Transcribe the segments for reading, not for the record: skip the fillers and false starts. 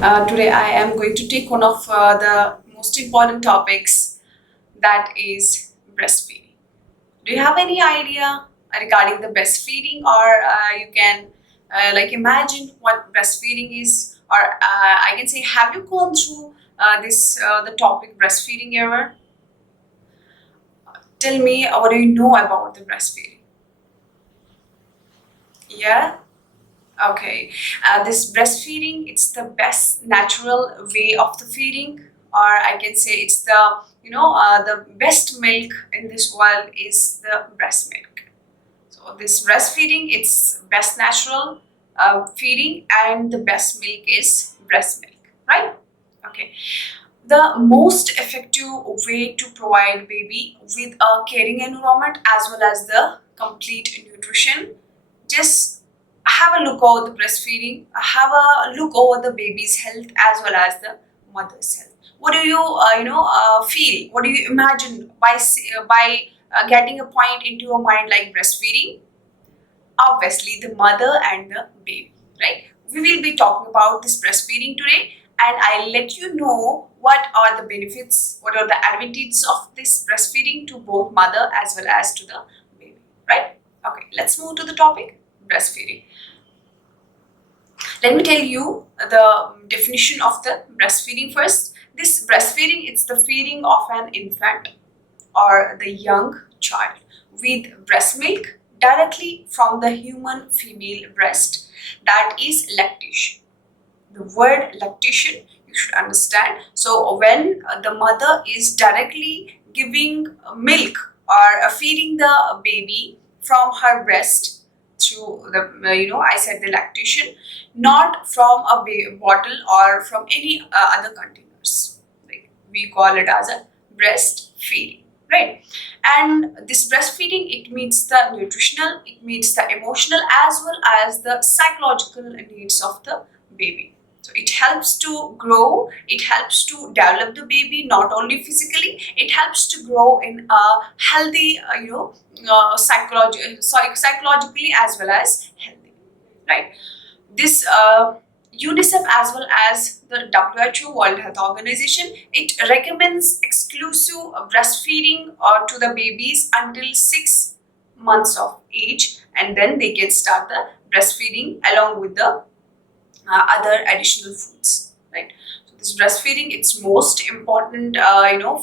Today I am going to take one of the most important topics, that is breastfeeding. Do you have any idea regarding the breastfeeding, or you can imagine what breastfeeding is, or I can say, have you gone through the topic breastfeeding ever? Tell me, what do you know about the breastfeeding? Yeah. Okay, this breastfeeding, it's the best natural way of the feeding, or I can say it's the best milk in this world is the breast milk. So this breastfeeding, it's best natural feeding, and the best milk is breast milk, right? Okay, the most effective way to provide baby with a caring environment as well as the complete nutrition. Just have a look over the breastfeeding, have a look over the baby's health as well as the mother's health. What do you feel? What do you imagine by getting a point into your mind like breastfeeding? Obviously the mother and the baby, right? We will be talking about this breastfeeding today, and I'll let you know what are the benefits, what are the advantages of this breastfeeding to both mother as well as to the baby, right? Okay, let's move to the topic breastfeeding. Let me tell you the definition of the breastfeeding first. This breastfeeding, it's the feeding of an infant or the young child with breast milk directly from the human female breast, that is lactation. The word lactation you should understand. So when the mother is directly giving milk or feeding the baby from her breast through the I said the lactation, not from a bottle or from any other containers, like we call it as a breastfeeding, right? And this breastfeeding, it meets the nutritional, it meets the emotional as well as the psychological needs of the baby. So it helps to grow, it helps to develop the baby not only physically, it helps to grow in a healthy psychologically as well as healthy, right? This UNICEF as well as the WHO, World Health Organization, it recommends exclusive breastfeeding to the babies until 6 months of age, and then they can start the breastfeeding along with the other additional foods, right? So this breastfeeding, it's most important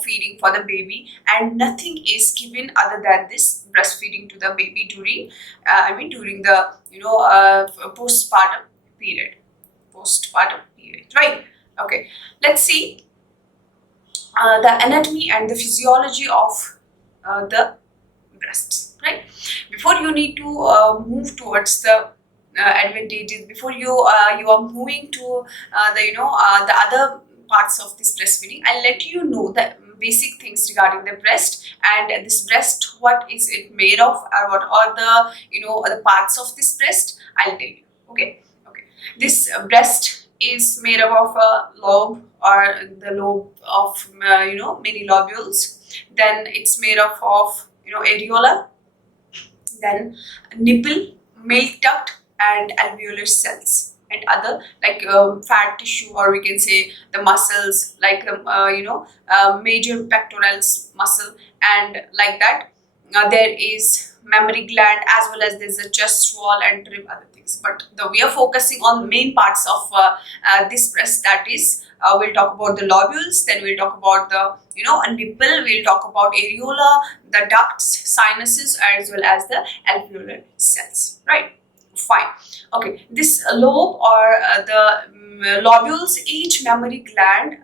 feeding for the baby, and nothing is given other than this breastfeeding to the baby during during the postpartum period, right? Okay, let's see the anatomy and the physiology of the breasts, right? Before you need to move towards the advantages, before you are moving to the other parts of this breastfeeding, I'll let you know the basic things regarding the breast, and this breast, what is it made of, or what are the the parts of this breast, I'll tell you. Okay. This breast is made up of a lobe, or the lobe of many lobules. Then it's made up of areola, then nipple, milk duct, and alveolar cells, and other like fat tissue, or we can say the muscles, like the major pectoralis muscle, and like that. There is mammary gland as well as there's a chest wall and rib, other things. But we are focusing on the main parts of this breast, that is we'll talk about the lobules, then we'll talk about the a nipple, we'll talk about areola, the ducts, sinuses, as well as the alveolar cells, right? Fine. Okay, this lobe, or the lobules, each mammary gland,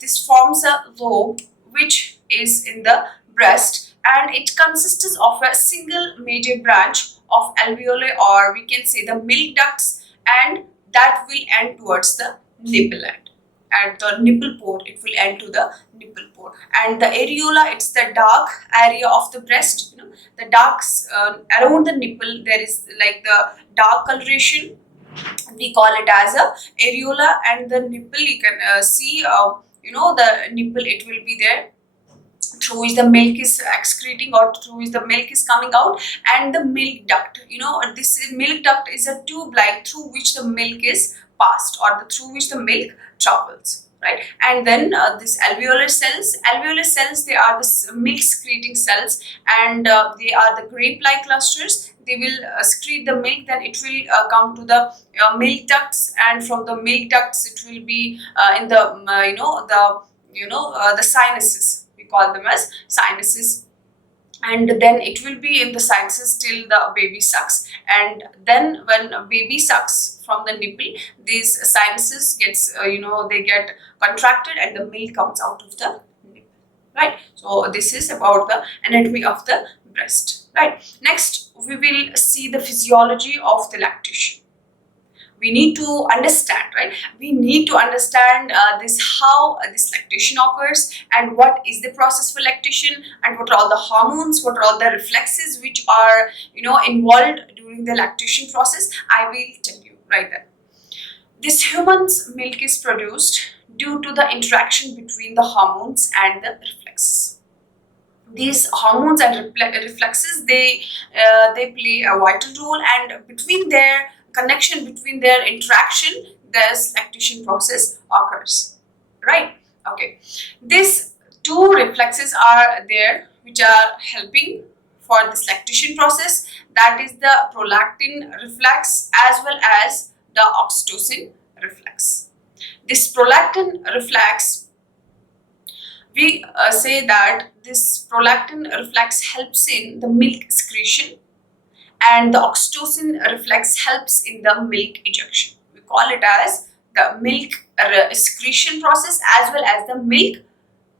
this forms a lobe which is in the breast, and it consists of a single major branch of alveoli, or we can say the milk ducts, and that will end towards the nipple end. At the nipple port, it will end to the nipple port. And the areola, it's the dark area of the breast. The darks around the nipple, there is like the dark coloration. We call it as a areola, and the nipple, you can see the nipple, it will be there through which the milk is excreting, or through which the milk is coming out. And the milk duct, this milk duct is a tube like through which the milk is passed, or through which the milk travels, right? And then these alveolar cells, they are the milk secreting cells, and they are the grape-like clusters. They will secrete the milk, then it will come to the milk ducts, and from the milk ducts it will be in the the sinuses. We call them as sinuses, and then it will be in the sinuses till the baby sucks. And then when a baby sucks from the nipple, these sinuses gets they get contracted and the milk comes out of the nipple, right? So this is about the anatomy of the breast, right? Next we will see the physiology of the lactation. We need to understand, right? We need to understand this, how this lactation occurs, and what is the process for lactation, and what are all the hormones, what are all the reflexes which are involved during the lactation process. I will tell you right there. This human's milk is produced due to the interaction between the hormones and the reflexes. These hormones and reflexes, they play a vital role, and between their connection, between their interaction, this lactation process occurs, right? Okay, these two reflexes are there which are helping for this lactation process, that is the prolactin reflex as well as the oxytocin reflex. This prolactin reflex, we say that this prolactin reflex helps in the milk secretion, and the oxytocin reflex helps in the milk ejection. We call it as the milk secretion process as well as the milk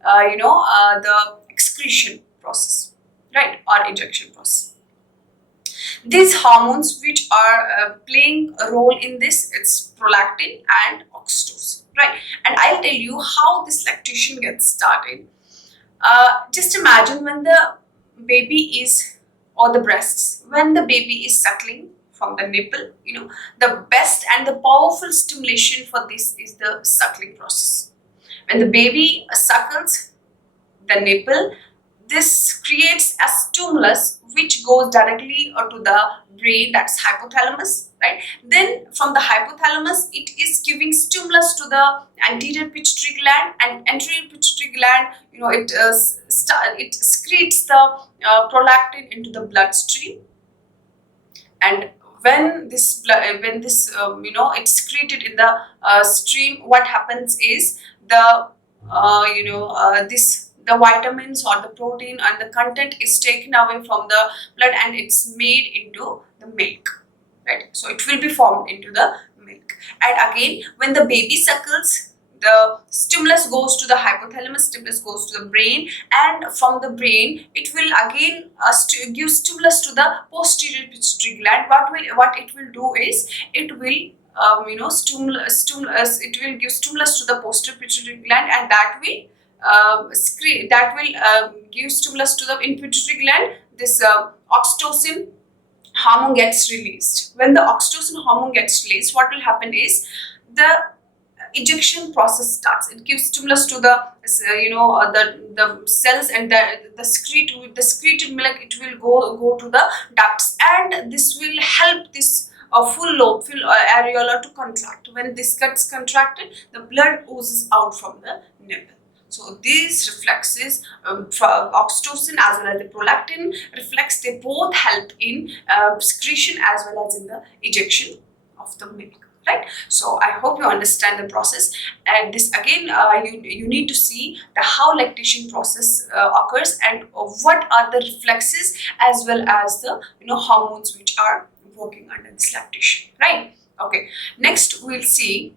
the excretion process, right, or ejection process. These hormones which are playing a role in this, it's prolactin and oxytocin, right? And I'll tell you how this lactation gets started. Just imagine when the baby is, or the breasts, when the baby is suckling from the nipple, the best and the powerful stimulation for this is the suckling process. When the baby suckles the nipple, this creates a stimulus which goes directly to the brain, that's hypothalamus, right? Then from the hypothalamus, it is giving stimulus to the anterior pituitary gland, and anterior pituitary gland, it secretes the prolactin into the bloodstream. And when this it's secreted in the stream, what happens is the the vitamins or the protein and the content is taken away from the blood, and it's made into the milk, right? So it will be formed into the milk. And again, when the baby suckles, the stimulus goes to the hypothalamus, stimulus goes to the brain, and from the brain it will again give stimulus to the posterior pituitary gland. What it will do is, it will it will give stimulus to the posterior pituitary gland, and that will give stimulus to the pituitary gland. This oxytocin hormone gets released. When the oxytocin hormone gets released, what will happen is the ejection process starts. It gives stimulus to the the cells, and the secreted milk, it will go to the ducts, and this will help this full areola to contract. When this gets contracted, the blood oozes out from the nipple. So these reflexes, oxytocin as well as the prolactin reflex, they both help in secretion as well as in the ejection of the milk, right? So I hope you understand the process. And this again, you need to see the how lactation process occurs, and what are the reflexes as well as the hormones which are working under this lactation, right? Okay, next we'll see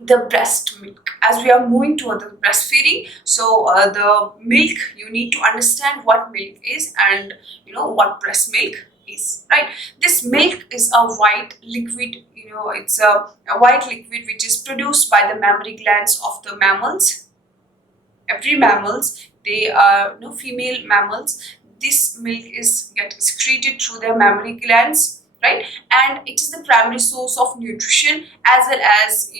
the breast milk. As we are moving toward the breastfeeding, so the milk, you need to understand what milk is and what breast milk is, right? This milk is a white liquid, it's a white liquid which is produced by the mammary glands of the mammals. Every mammals, they are female mammals, this milk is get secreted through their mammary glands, right? And it is the primary source of nutrition, as well as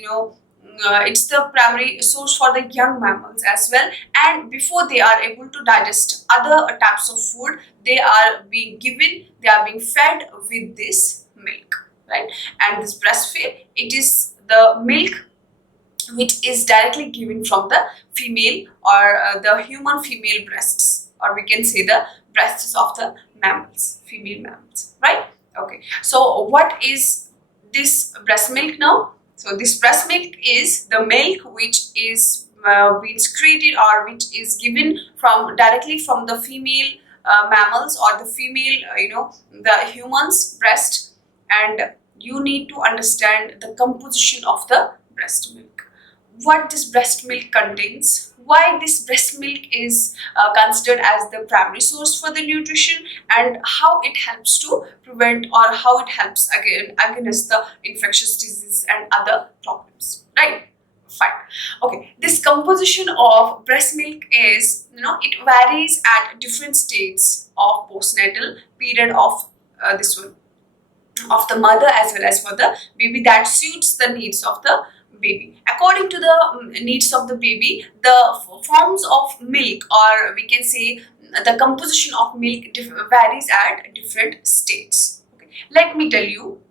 it's the primary source for the young mammals as well. And before they are able to digest other types of food, they are being fed with this milk, right? And this breastfeed, it is the milk which is directly given from the female or the human female breasts, or we can say the breasts of the mammals, female mammals, right? Okay, so what is this breast milk now? So this breast milk is the milk which is being secreted or which is given from directly from the female mammals or the female the human's breast. And you need to understand the composition of the breast milk, what this breast milk contains, why this breast milk is considered as the primary source for the nutrition, and how it helps to prevent or how it helps against the infectious disease and other problems, right? Fine. Okay, this composition of breast milk is, it varies at different states of postnatal period of this one, of the mother as well as for the baby, that suits the needs of the baby. According to the needs of the baby, the forms of milk, or we can say the composition of milk varies at different states. Okay. Let me tell you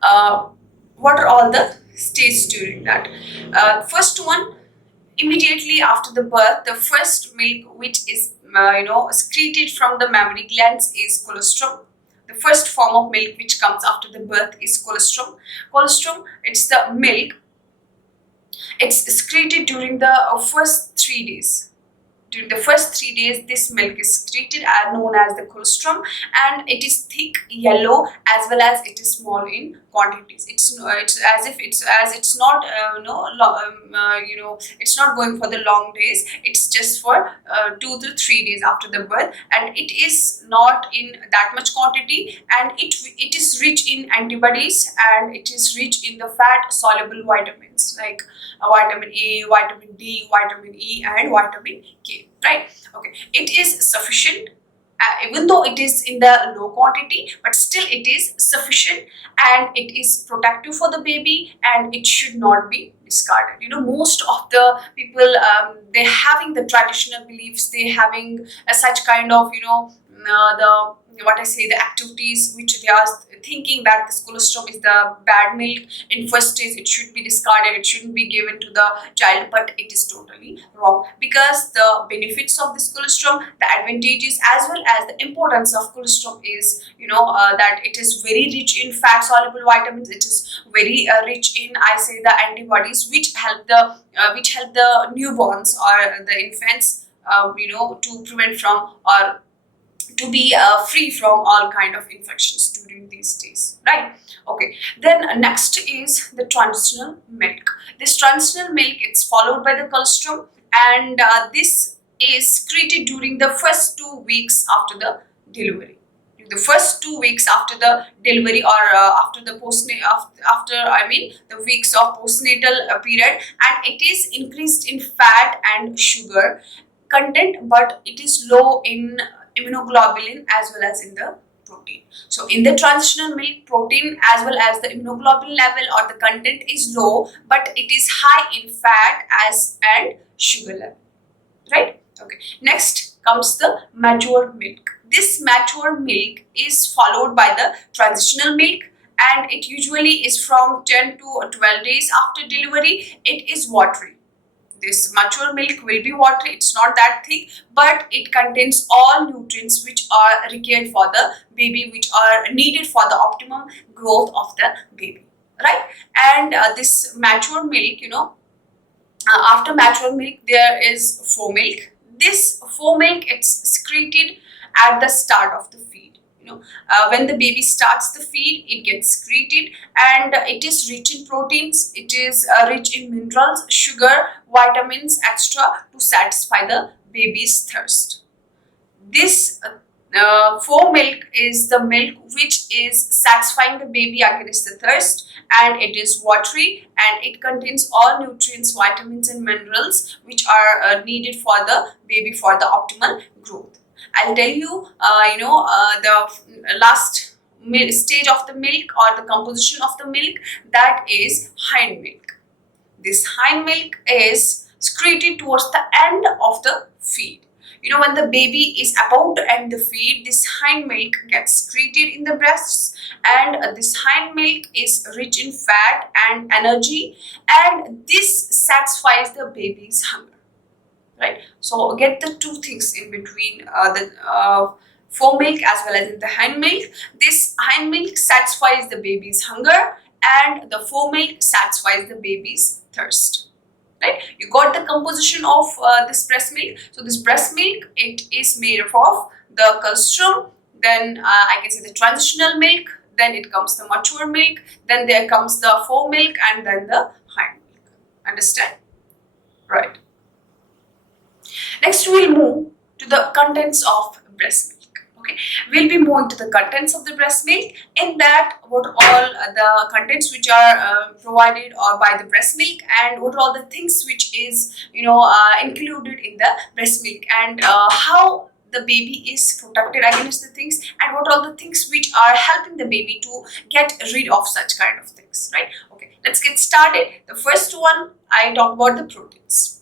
what are all the states during that. First one, immediately after the birth, the first milk which is secreted from the mammary glands is colostrum. The first form of milk which comes after the birth is colostrum. Colostrum, it's the milk. It's secreted during the first 3 days. During the first 3 days, this milk is secreted and known as the colostrum, and it is thick yellow as well as it is small in quantities. It's as if it's not it's not going for the long days. It's just for 2 to 3 days after the birth, and it is not in that much quantity, and it is rich in antibodies, and it is rich in the fat soluble vitamins like vitamin A, vitamin D, vitamin E, and vitamin K, right? Okay, it is sufficient, even though it is in the low quantity, but still it is sufficient, and it is protective for the baby, and it should not be discarded. Most of the people, they having the traditional beliefs, they having such kind of the what I say, the activities which they are thinking that this colostrum is the bad milk. In first stage, it should be discarded, it shouldn't be given to the child, but it is totally wrong, because the benefits of this colostrum, the advantages as well as the importance of colostrum is that it is very rich in fat soluble vitamins. It is very rich in, I say, the antibodies which help the newborns or the infants to prevent from or to be free from all kind of infections during these days, right? Okay, then next is the transitional milk. This transitional milk, it's followed by the colostrum, and this is secreted during the first 2 weeks after the delivery. The first 2 weeks after the delivery, or after the the weeks of postnatal period, and it is increased in fat and sugar content, but it is low in immunoglobulin as well as in the protein. So in the transitional milk, protein as well as the immunoglobulin level or the content is low, but it is high in fat and sugar level, right? Okay, next comes the mature milk. This mature milk is followed by the transitional milk, and it usually is from 10 to 12 days after delivery. It is watery. This mature milk will be watery, it's not that thick, but it contains all nutrients which are required for the baby, which are needed for the optimum growth of the baby, right? And this mature milk, after mature milk, there is fore milk. This fore milk, it's secreted at the start of the feed. When the baby starts the feed, it gets secreted, and it is rich in proteins, it is rich in minerals, sugar, vitamins, extra, to satisfy the baby's thirst. This fore milk is the milk which is satisfying the baby against the thirst, and it is watery, and it contains all nutrients, vitamins, and minerals which are needed for the baby for the optimal growth. I'll tell you, the last stage of the milk or the composition of the milk, that is hind milk. This hind milk is secreted towards the end of the feed. when the baby is about to end the feed, this hind milk gets secreted in the breasts, and this hind milk is rich in fat and energy, and this satisfies the baby's hunger, right? So get the two things in between, the fore milk as well as in the hind milk. This hind milk satisfies the baby's hunger, and the fore milk satisfies the baby's thirst, right? You got the composition of this breast milk. So this breast milk, it is made up of the colostrum, then I can say the transitional milk, then it comes the mature milk, then there comes the fore milk, and then the hind milk. Understand? Right. Next, we'll move to the contents of breast milk. Okay, we'll be moving to the contents of the breast milk. In that, what all the contents which are provided or by the breast milk, and what are all the things which is included in the breast milk, and how the baby is protected against the things, and what are all the things which are helping the baby to get rid of such kind of things, right? Okay, let's get started. The first one, I talk about the proteins.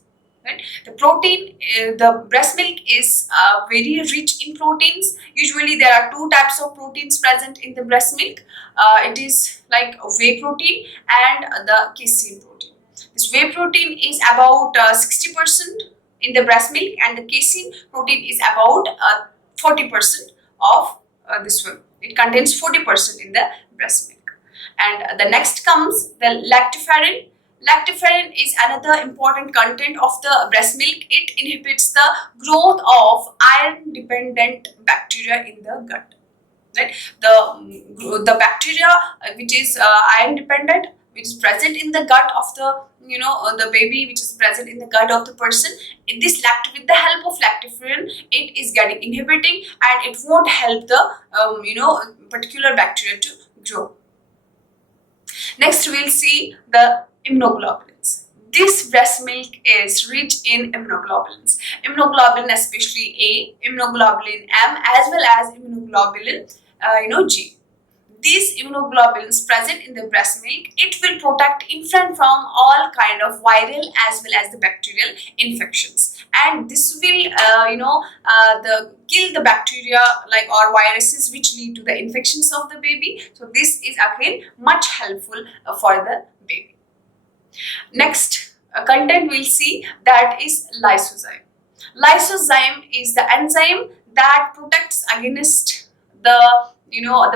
Right? The protein, the breast milk is very rich in proteins. Usually there are two types of proteins present in the breast milk. It is like whey protein and the casein protein. This whey protein is about 60% in the breast milk, and the casein protein is about 40% of this one. It contains 40% in the breast milk. And the next comes the lactoferrin. Lactoferrin is another important content of the breast milk. It inhibits the growth of iron-dependent bacteria in the gut. Right? The bacteria which is iron-dependent, which is present in the gut of the baby, which is present in the gut of the person. With the help of lactoferrin, it is getting inhibiting, and it won't help the particular bacteria to grow. Next, we'll see the immunoglobulins. This breast milk is rich in immunoglobulins. Immunoglobulin, especially A, immunoglobulin M, as well as immunoglobulin G. These immunoglobulins present in the breast milk, it will protect infant from all kind of viral as well as the bacterial infections, and this will kill the bacteria or viruses which lead to the infections of the baby. So this is again much helpful for the baby. Next content we'll see, that is lysozyme. Lysozyme is the enzyme that protects against the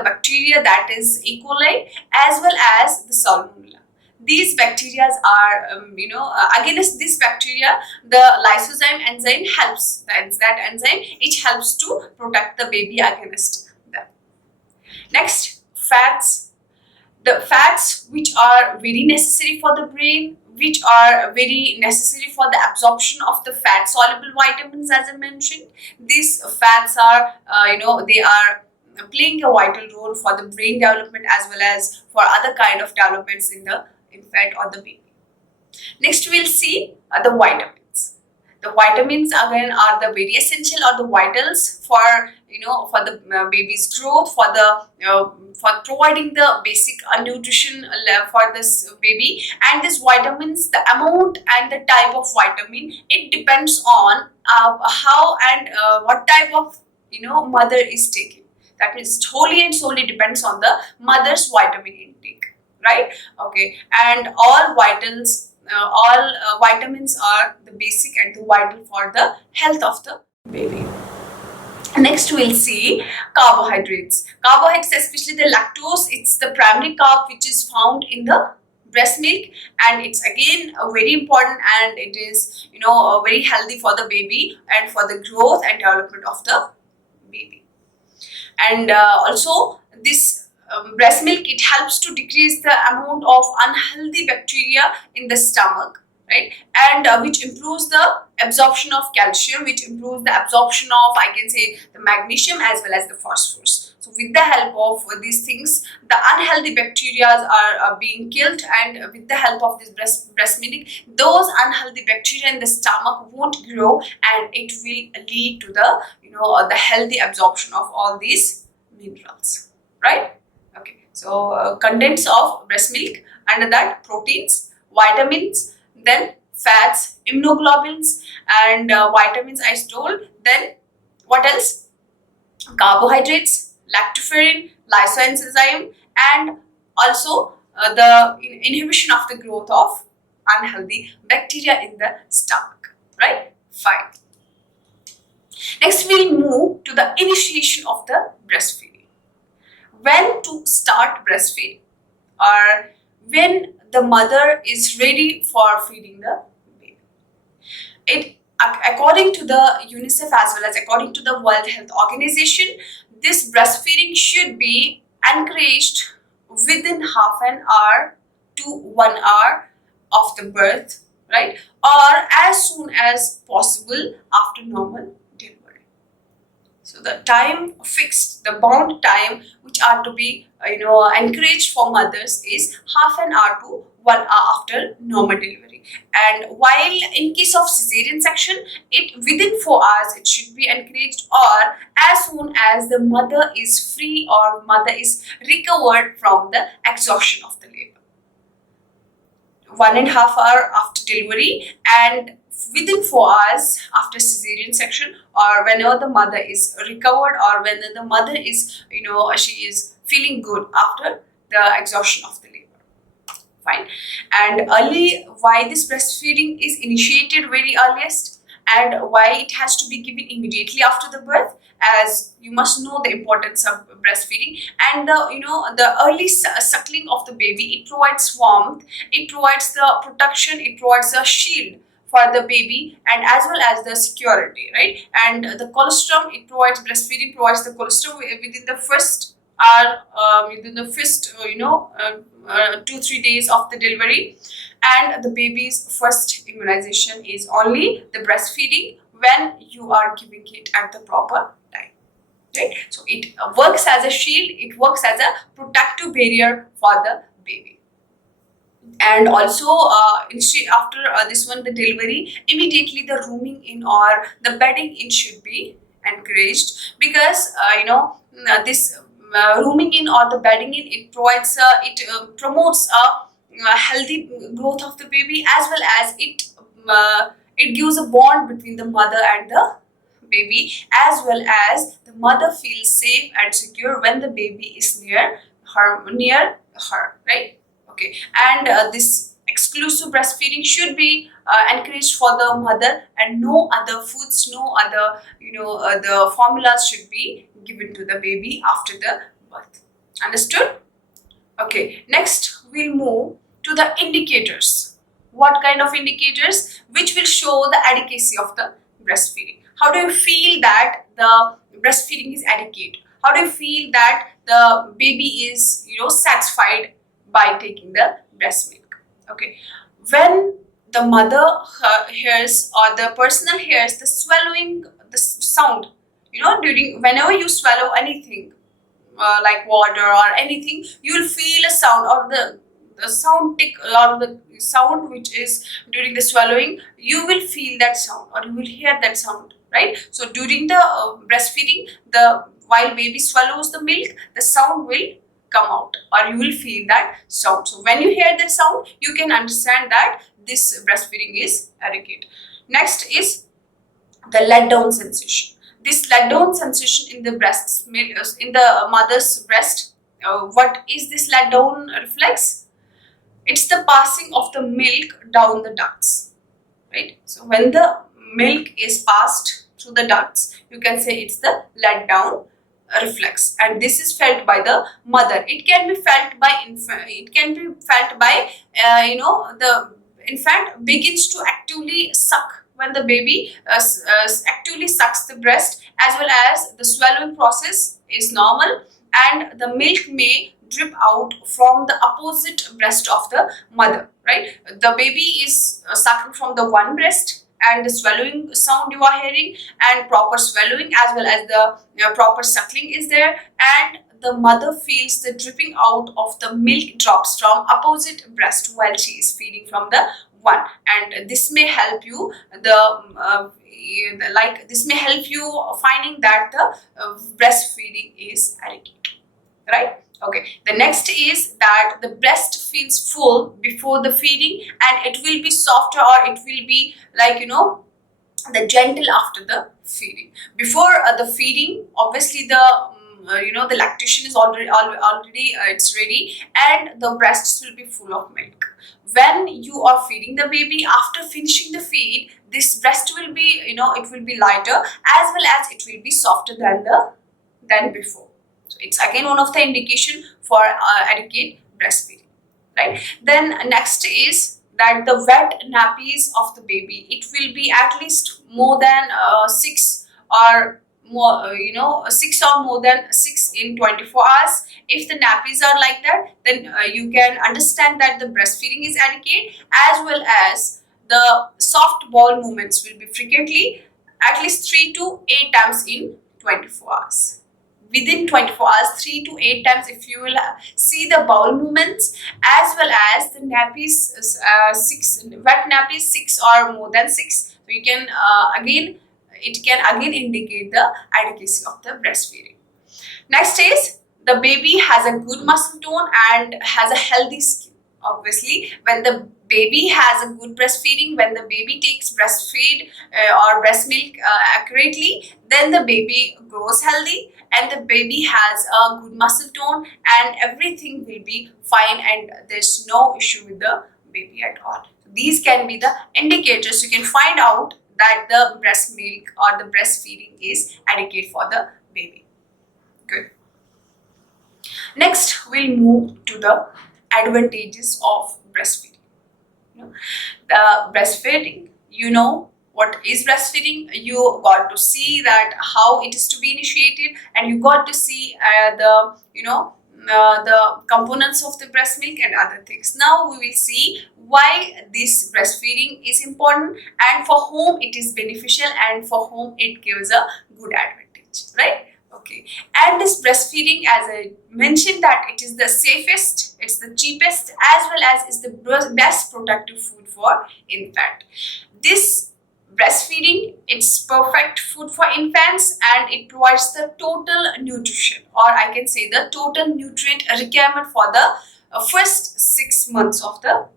bacteria, that is E. coli, as well as the salmonella. These bacteria are, against this bacteria, the lysozyme enzyme helps. That enzyme, it helps to protect the baby against them. Next, fats. The fats which are very necessary for the brain, which are very necessary for the absorption of the fat soluble vitamins, as I mentioned. These fats are, they are playing a vital role for the brain development as well as for other kind of developments in the infant or the baby. Next, we'll see the vitamins. The vitamins again are the very essential or the vitals for the baby's growth, for providing the basic nutrition for this baby. And these vitamins, the amount and the type of vitamin, it depends on how and what type of mother is taking. That means wholly and solely depends on the mother's vitamin intake, right? Okay, and all vitamins are the basic and the vital for the health of the baby. Next, we'll see carbohydrates. Carbohydrates, especially the lactose, it's the primary carb which is found in the breast milk, and it's again very important, and it is very healthy for the baby and for the growth and development of the baby. And also this breast milk, it helps to decrease the amount of unhealthy bacteria in the stomach, right? And which improves the absorption of calcium, which improves the absorption of, I can say, the magnesium as well as the phosphorus. So with the help of these things, the unhealthy bacteria are being killed, and with the help of this breast milk, those unhealthy bacteria in the stomach won't grow, and it will lead to the healthy absorption of all these minerals, right? Okay, so contents of breast milk, under that proteins, vitamins, then fats, immunoglobulins, and vitamins I told. Then what else? Carbohydrates, lactoferrin, lysoenzyme, and also the inhibition of the growth of unhealthy bacteria in the stomach. Right? Fine. Next, we'll move to the initiation of the breastfeeding. When to start breastfeeding, or when the mother is ready for feeding the baby. It, according to the UNICEF as well as according to the World Health Organization, this breastfeeding should be encouraged within half an hour to 1 hour of the birth, right? Or as soon as possible after normal delivery. So the time fixed, the bound time which are to be encouraged for mothers is half an hour to 1 hour after normal delivery. And while in case of cesarean section, it within 4 hours it should be encouraged, or as soon as the mother is free or mother is recovered from the exhaustion of the labor. 1.5 hour after delivery and within 4 hours after cesarean section, or whenever the mother is recovered, or when the mother is she is feeling good after the exhaustion of the labor. Fine. And early, why this breastfeeding is initiated very earliest, and why it has to be given immediately after the birth, as you must know the importance of breastfeeding. And the early suckling of the baby, it provides warmth, it provides the protection, it provides a shield for the baby, and as well as the security, right? And the colostrum, it provides, breastfeeding provides the colostrum within the first hour, within the first 2-3 days of the delivery. And the baby's first immunization is only the breastfeeding when you are giving it at the proper time, right? So it works as a shield, it works as a protective barrier for the baby. And also after this one, the delivery, immediately the rooming in or the bedding in should be encouraged, because this rooming in or the bedding in, it provides promotes a healthy growth of the baby, as well as it gives a bond between the mother and the baby, as well as the mother feels safe and secure when the baby is near her, right? Okay. And this exclusive breastfeeding should be encouraged for the mother, and no other foods, no other the formulas should be given to the baby after the birth. Understood? Okay. Next, we'll move to the indicators. What kind of indicators which will show the adequacy of the breastfeeding? How do you feel that the breastfeeding is adequate? How do you feel that the baby is satisfied by taking the breast milk? Okay, when the mother hears, or the person hears the swallowing, the sound, during whenever you swallow anything like water or anything, you will feel a sound, or the sound tick, or the sound which is during the swallowing, you will feel that sound, or you will hear that sound, right? So during the breastfeeding, while baby swallows the milk, the sound will come out, or you will feel that sound. So when you hear that sound, you can understand that this breastfeeding is adequate. Next is the let down sensation. This let down sensation in the breast milk, in the mother's breast. What is this let down reflex? It's the passing of the milk down the ducts, right? So when the milk is passed through the ducts, you can say it's the let down reflex, and this is felt by the mother. It can be felt by infant. It can be felt by the infant begins to actively suck when the baby actively sucks the breast, as well as the swallowing process is normal, and the milk may drip out from the opposite breast of the mother, right? The baby is sucking from the one breast, and the swallowing sound you are hearing, and proper swallowing, as well as the proper suckling is there, and the mother feels the dripping out of the milk drops from opposite breast while she is feeding from the one. And this may help you this may help you finding that the breastfeeding is adequate, right? Okay, the next is that the breast feels full before the feeding, and it will be softer, or it will be like, the gentle after the feeding. Before the feeding, obviously the the lactation is already it's ready, and the breasts will be full of milk. When you are feeding the baby, after finishing the feed, this breast will be, it will be lighter, as well as it will be softer than before. So it's again one of the indication for adequate breastfeeding, right? Then next is that the wet nappies of the baby, it will be at least more than 6 or more, 6 or more than 6 in 24 hours. If the nappies are like that, then you can understand that the breastfeeding is adequate, as well as the soft bowel movements will be frequently, at least 3 to 8 times in 24 hours. Within 24 hours, 3 to 8 times, if you will see the bowel movements, as well as the nappies, 6 wet nappies, 6 or more than 6. So you can again, it can again indicate the adequacy of the breastfeeding. Next is the baby has a good muscle tone and has a healthy skin. Obviously, when the baby has a good breastfeeding, when the baby takes breastfeed or breast milk accurately, then the baby grows healthy, and the baby has a good muscle tone, and everything will be fine, and there's no issue with the baby at all. These can be the indicators you can find out that the breast milk or the breastfeeding is adequate for the baby. Good. Next, we'll move to the advantages of breastfeeding. The breastfeeding, what is breastfeeding, you got to see that how it is to be initiated, and you got to see the components of the breast milk and other things. Now we will see why this breastfeeding is important, and for whom it is beneficial, and for whom it gives a good advantage, right? Okay, and this breastfeeding, as I mentioned, that it is the safest, it's the cheapest, as well as is the best protective food for infant. This breastfeeding, it's perfect food for infants, and it provides the total nutrition, or I can say the total nutrient requirement for the first 6 months of the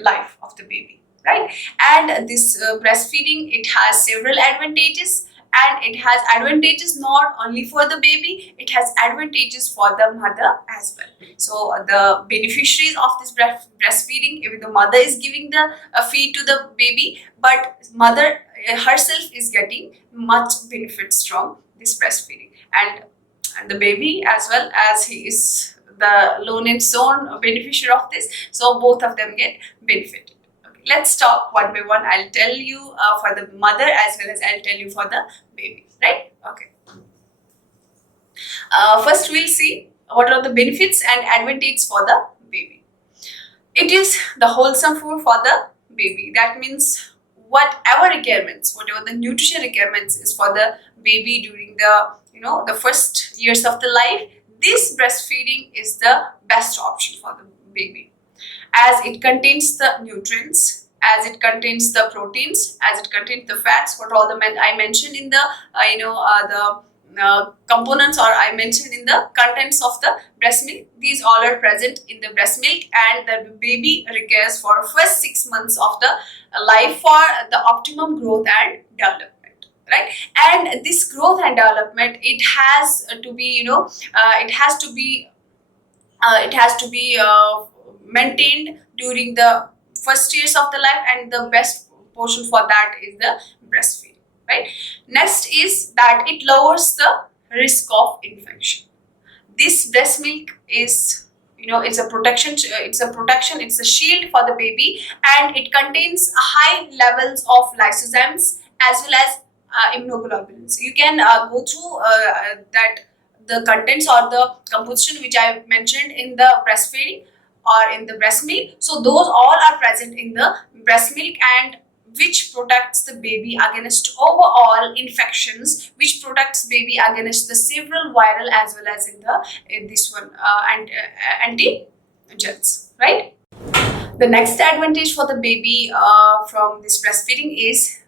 life of the baby, right? And this breastfeeding, it has several advantages, and it has advantages not only for the baby, it has advantages for the mother as well. So the beneficiaries of this breastfeeding, if the mother is giving the feed to the baby, but mother herself is getting much benefits from this breastfeeding, and the baby as well, as he is the lone and sole beneficiary of this, so both of them get benefited. Let's talk one by one. I'll tell you for the mother, as well as I'll tell you for the baby, right? Okay. First, we'll see what are the benefits and advantages for the baby. It is the wholesome food for the baby. That means whatever requirements, whatever the nutrition requirements is for the baby during the first years of the life, this breastfeeding is the best option for the baby, as it contains the nutrients, as it contains the proteins, as it contains the fats, what all the I mentioned in the components, or I mentioned in the contents of the breast milk. These all are present in the breast milk, and the baby requires for first 6 months of the life for the optimum growth and development, right? And this growth and development, it has to be maintained during the first years of the life, and the best portion for that is the breastfeeding, right? Next is that it lowers the risk of infection. This breast milk is, it's a protection, it's a shield for the baby, and it contains high levels of lysozymes as well as immunoglobulins. You can go through that the contents or the composition which I mentioned in the breastfeeding or in the breast milk. So those all are present in the breast milk, and which protects the baby against overall infections, which protects baby against the several viral as well as in this one antigens, right? The next advantage for the baby from this breastfeeding is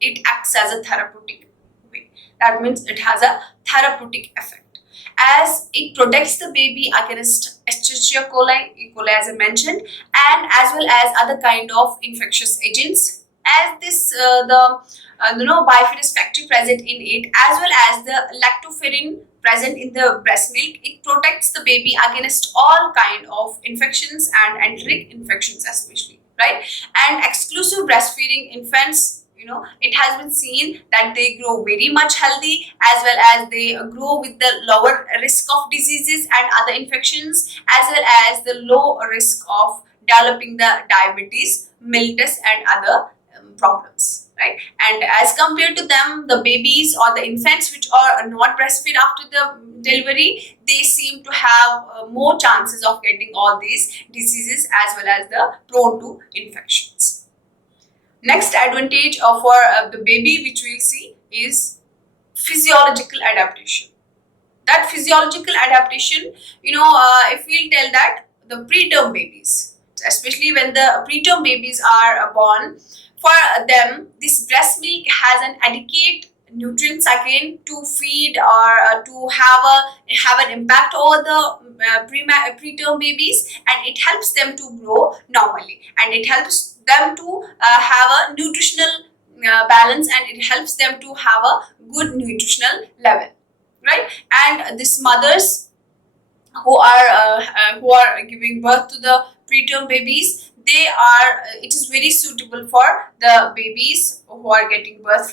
it acts as a therapeutic way. That means it has a therapeutic effect. as it protects the baby against Escherichia coli, E. coli as I mentioned, and as well as other kind of infectious agents. As this bifidus factor present in it, as well as the lactoferrin present in the breast milk, it protects the baby against all kind of infections and enteric infections especially, right? And exclusive breastfeeding infants, it has been seen that they grow very much healthy, as well as they grow with the lower risk of diseases and other infections, as well as the low risk of developing the diabetes, mellitus and other problems, right? And as compared to them, the babies or the infants which are not breastfed after the delivery, they seem to have more chances of getting all these diseases, as well as the prone to infections. Next advantage for the baby which we'll see is physiological adaptation. That physiological adaptation, if we'll tell that the preterm babies, especially when the preterm babies are born, for them this breast milk has an adequate nutrients again to feed or to have an impact over the preterm babies, and it helps them to grow normally, and it helps them to have a nutritional balance, and it helps them to have a good nutritional level, right? And these mothers who are giving birth to the preterm babies, it is very suitable for the babies who are getting birth as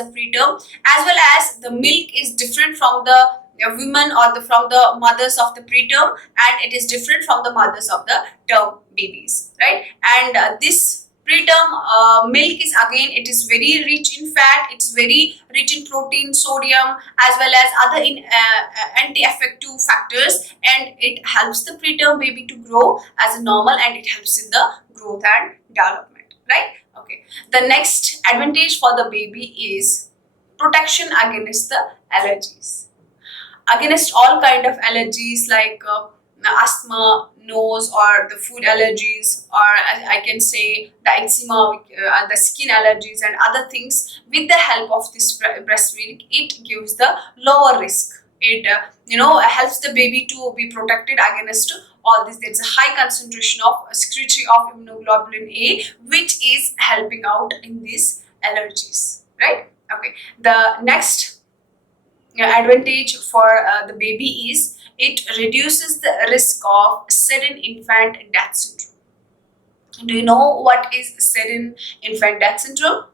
a preterm, as well as the milk is different from the women or from the mothers of the preterm, and it is different from the mothers of the term babies, right? And this preterm milk is, again, it is very rich in fat, it's very rich in protein, sodium, as well as other anti-affective factors, and it helps the preterm baby to grow as a normal, and it helps in the growth and development, right? Okay, the next advantage for the baby is protection against the allergies, against all kind of allergies like asthma, nose, or the food allergies, or I can say the eczema, the skin allergies and other things. With the help of this breast milk, it gives the lower risk. It helps the baby to be protected against all this. There's a high concentration of secretory of immunoglobulin A, which is helping out in these allergies, right? Okay, the next advantage for the baby is it reduces the risk of sudden infant death syndrome. Do you know what is sudden infant death syndrome?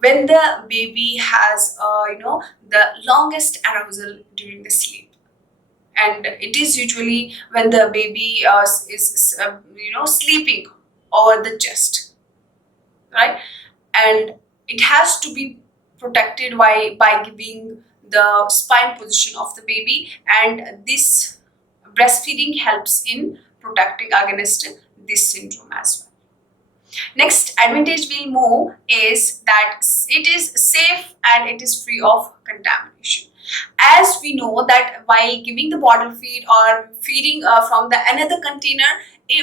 When the baby has the longest arousal during the sleep, and it is usually when the baby is sleeping over the chest, right? And it has to be protected by giving the spine position of the baby, and this breastfeeding helps in protecting against this syndrome as well. Next advantage we'll move is that it is safe and it is free of contamination. As we know that while giving the bottle feed or feeding from the another container,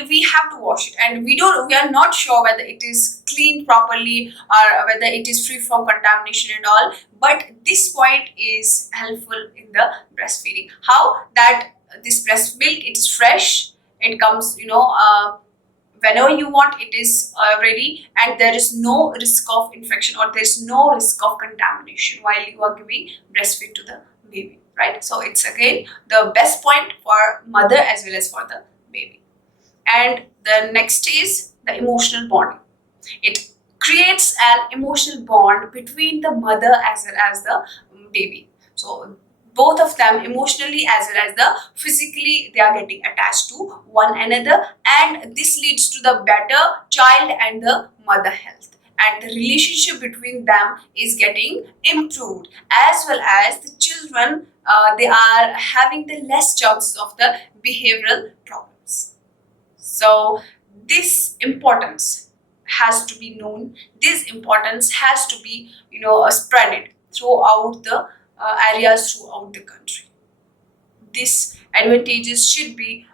we have to wash it, and we are not sure whether it is cleaned properly or whether it is free from contamination and all. But this point is helpful in the breastfeeding. How that this breast milk, it is fresh, it comes whenever you want, it is ready, and there is no risk of infection or there is no risk of contamination while you are giving breastfeed to the baby, right? So it's again the best point for mother as well as for the baby. And the next is the emotional bonding. It creates an emotional bond between the mother as well as the baby. So both of them emotionally as well as the physically, they are getting attached to one another, and this leads to the better child and the mother health, and the relationship between them is getting improved, as well as the children they are having the less chances of the behavioral problems. So this importance has to be known, this importance has to be spread throughout the areas throughout the country. These advantages should be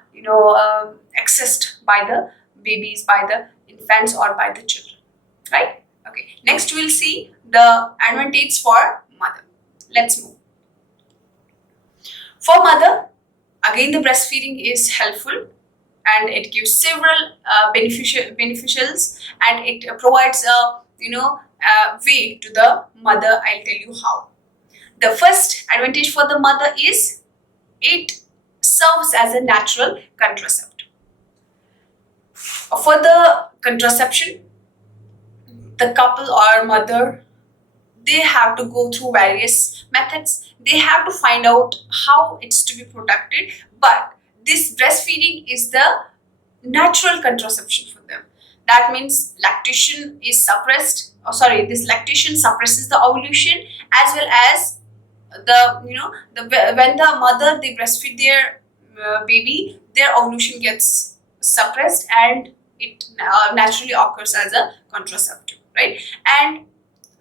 accessed by the babies, by the infants or by the children, right? Okay, next we'll see the advantage for mother. Let's move. For mother, again the breastfeeding is helpful and it gives several beneficials, and it provides a way to the mother. I'll tell you how. The first advantage for the mother is it serves as a natural contraceptive. For the contraception, the couple or mother, they have to go through various methods. They have to find out how it's to be protected, but this breastfeeding is the natural contraception for them. That means lactation is suppressed, this lactation suppresses the ovulation, as well as when the mother they breastfeed their baby, their ovulation gets suppressed and it naturally occurs as a contraceptive, right? And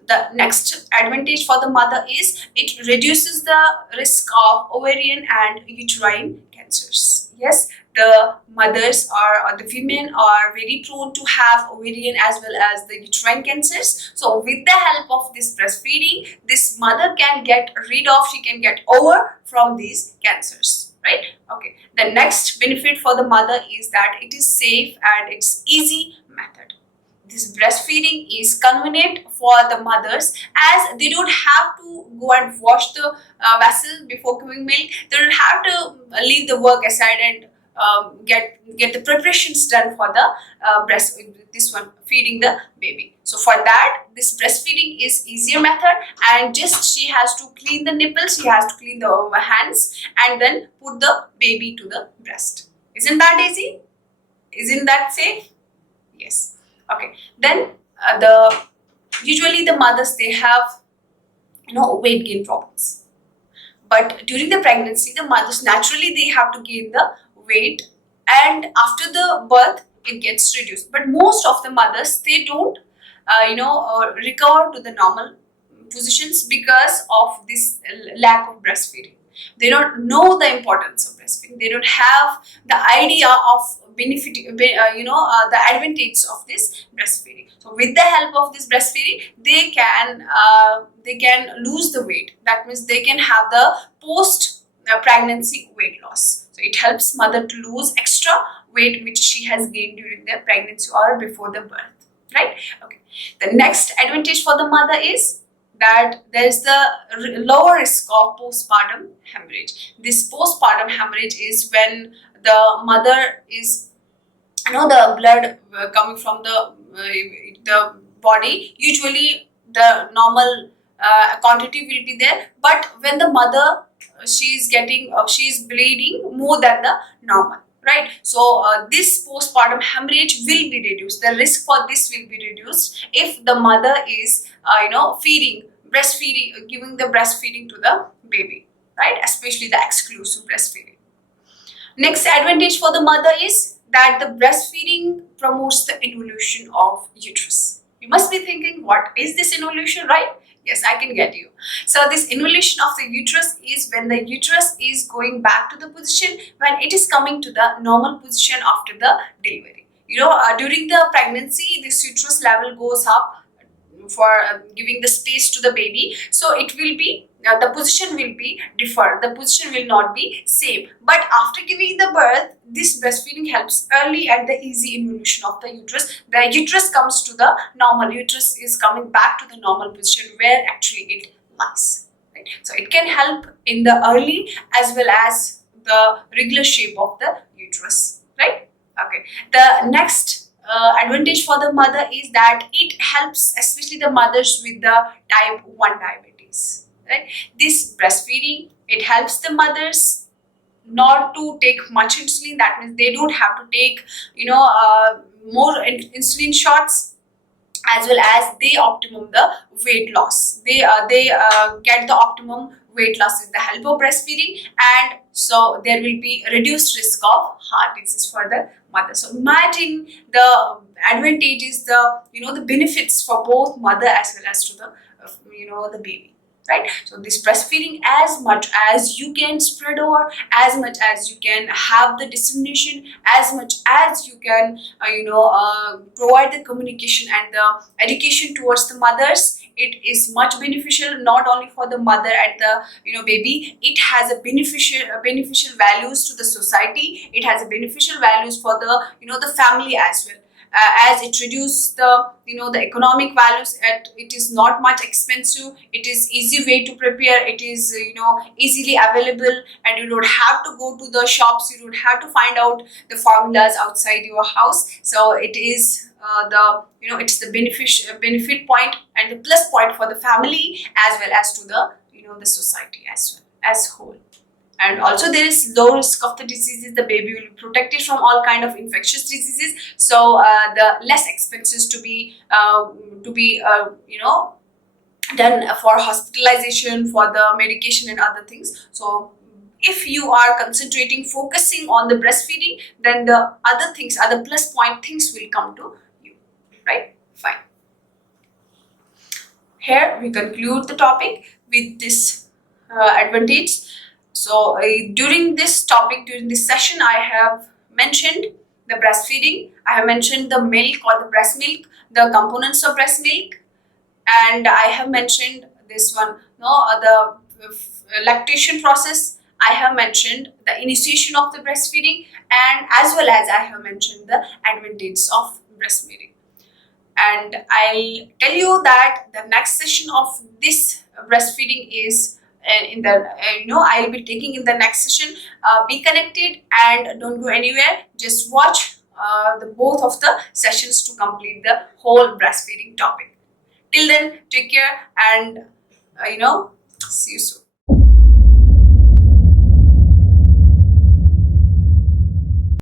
the next advantage for the mother is it reduces the risk of ovarian and uterine cancers. Yes, the mothers or the women are very prone to have ovarian as well as the uterine cancers. So with the help of this breastfeeding, this mother can get rid of, she can get over from these cancers, right? Okay. The next benefit for the mother is that it is safe and it's easy method. This breastfeeding is convenient for the mothers, as they don't have to go and wash the vessel before giving milk. They don't have to leave the work aside and get the preparations done for the this one feeding the baby. So for that, this breastfeeding is easier method, and just she has to clean the nipples, she has to clean the hands, and then put the baby to the breast. Isn't that easy? Isn't that safe? Yes. Okay, then usually the mothers, they have weight gain problems, but during the pregnancy the mothers naturally they have to gain the weight, and after the birth it gets reduced. But most of the mothers, they don't recover to the normal positions because of this lack of breastfeeding. They don't know the importance of breastfeeding. They don't have the idea of the advantage of this breastfeeding. So with the help of this breastfeeding, they can lose the weight. That means they can have the post pregnancy weight loss. So it helps mother to lose extra weight which she has gained during the pregnancy or before the birth, right? Okay. The next advantage for the mother is that there is the lower risk of postpartum hemorrhage. This postpartum hemorrhage is when the mother is, the blood coming from the body. Usually the normal quantity will be there, but when the mother she's bleeding more than the normal, right? So this postpartum hemorrhage will be reduced. The risk for this will be reduced if the mother is breastfeeding, giving the breastfeeding to the baby, right? Especially the exclusive breastfeeding. Next advantage for the mother is that the breastfeeding promotes the involution of uterus. You must be thinking, what is this involution, right? Yes, I can get you. So this involution of the uterus is when the uterus is going back to the position when it is coming to the normal position after the delivery. During the pregnancy, this uterus level goes up for giving the space to the baby. So it will be, the position will be different. The position will not be same. But after giving the birth, this breastfeeding helps early and the easy involution of the uterus. The uterus comes to the normal. Uterus is coming back to the normal position where actually it lies. Right? So it can help in the early as well as the regular shape of the uterus. Right? Okay. The next advantage for the mother is that it helps especially the mothers with the type 1 diabetes, right? This breastfeeding, it helps the mothers not to take much insulin. That means they don't have to take more insulin shots, as well as the optimum the weight loss. They get the optimum weight loss with the help of breastfeeding, and so there will be reduced risk of heart disease for the mother. So imagine the advantages, the benefits for both mother as well as to the the baby, right? So this breastfeeding, as much as you can spread over, as much as you can have the dissemination, as much as you can provide the communication and the education towards the mothers, it is much beneficial not only for the mother and the baby. It has a beneficial values to the society. It has a beneficial values for the the family as well, as it reduces the the economic values. At it is not much expensive, it is easy way to prepare, it is easily available, and you don't have to go to the shops, you don't have to find out the formulas outside your house. So it is the it's the benefit point and the plus point for the family as well as to the the society as well as whole. And also there is low risk of the diseases. The baby will be protected from all kind of infectious diseases, so the less expenses to be done for hospitalization, for the medication and other things. So if you are concentrating, focusing on the breastfeeding, then the other things, other plus point things will come to you, right? Fine. Here we conclude the topic with this advantage. So during this topic, during this session, I have mentioned the breastfeeding, I have mentioned the milk or the breast milk, the components of breast milk, and I have mentioned this one, the lactation process. I have mentioned the initiation of the breastfeeding, and as well as I have mentioned the advantages of breastfeeding. And I'll tell you that the next session of this breastfeeding is in the I'll be taking in the next session. Be connected and don't go anywhere. Just watch the both of the sessions to complete the whole breastfeeding topic. Till then, take care and see you soon.